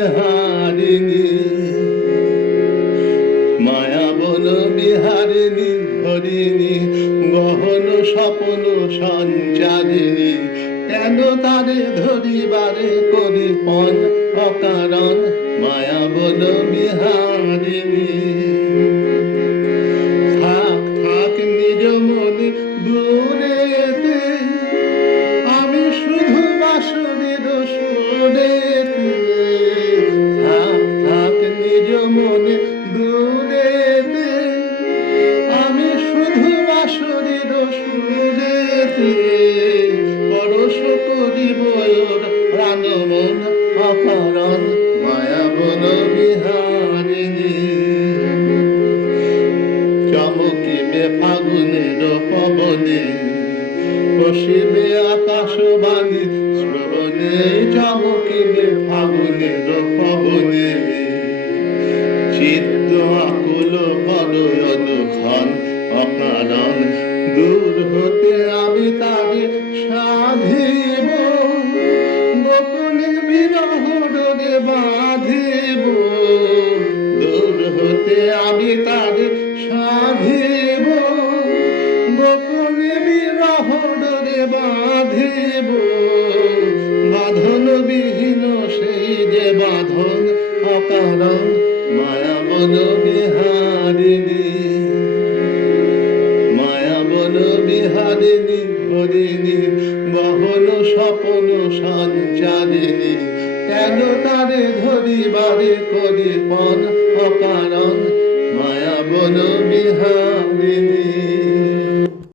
বিহারিণী। মায়া বন বিহারিণী, হরিণী, গহন স্বপ্ন সঞ্চারিণী। কেন তারে ধরিবারে করি পণ অকারণ? মায়া বন বিহারিণী। বসিবে আকাশবাণী, শ্রবণে চমকিবে ফাগুনের পবনে চিত্ত আকুল করয়ন খন অকারণ দূর হতে আমি তারে সাধিব। গোপনে বিরহ ডোরে বাঁধিব। দূর হতে আমি তারে সাধিব। গোপনে বিরহ ডোরে বাঁধিব বাঁধন সেই যে বাঁধন অকারণ মায়া বন বিহারিণী। মায়া বন বিহারিণী, হরিণী বহন স্বপন কেন তারে ধরিবারে করি পন অকারণ মায়া বন বিহারিণী?